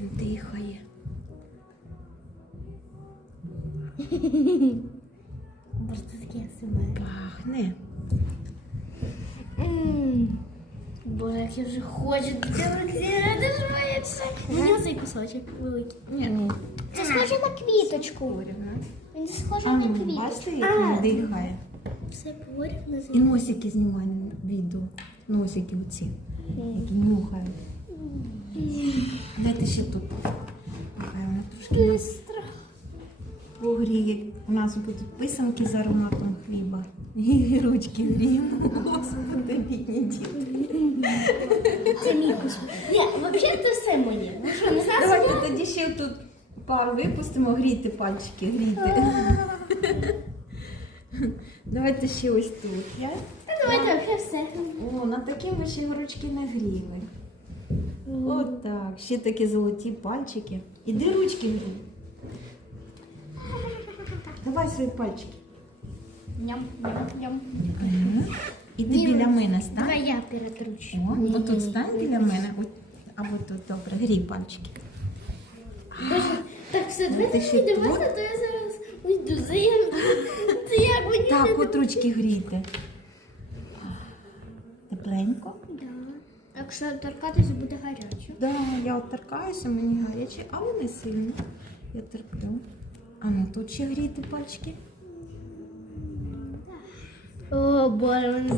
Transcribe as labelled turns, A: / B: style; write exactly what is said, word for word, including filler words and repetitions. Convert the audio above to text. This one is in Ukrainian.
A: дихає.
B: Просто таке саме.
A: Пахне.
B: Боже, як я вже хочу до тебе взяти швидше. Мені оцей кусочок великий.
A: Ні.
B: Це схоже на квіточку. Він схоже
A: А,
B: на
A: ну,
B: квіточку.
A: бачите, як він дихає.
B: Все порівняно з
A: І носики знімай на відео. Носики оці, які нюхають. Дайте ще тут. Нехай вона трошки нас погріє. У нас будуть писанки з ароматом хліба. І ручки гріємо. Господи, бідні діти.
B: Це мій кусок. Ні, взагалі це все моє. Ну що, не знаю?
A: Давайте тоді ще тут пару випустимо, грійте пальчики, грійте. Давайте ще ось тут. Я...
B: Давайте взагалі все.
A: О, на такі ми ще ручки не гріли. От так. Ще такі золоті пальчики. Іди ручки грій. Давай свої пальчики.
B: Ням, ням, ням.
A: Іди біля мене стань.
B: Давай я перетручу.
A: О, ну тут стань біля мене. От, або тут, добре, грій пальчики.
B: Боже, так все,
A: Ти
B: давайте
A: ще
B: не
A: тут?
B: давайте, то я зараз уйду. Це як, це як мені
A: Так,
B: не
A: от ручки грійте. Тепленько?
B: Да. Якщо торкатися, буде гаряче.
A: Да, я от торкаюся, мені гаряче, але не сильно. Я терплю. А ну тут ще грійте пальчики.
B: О, Боже,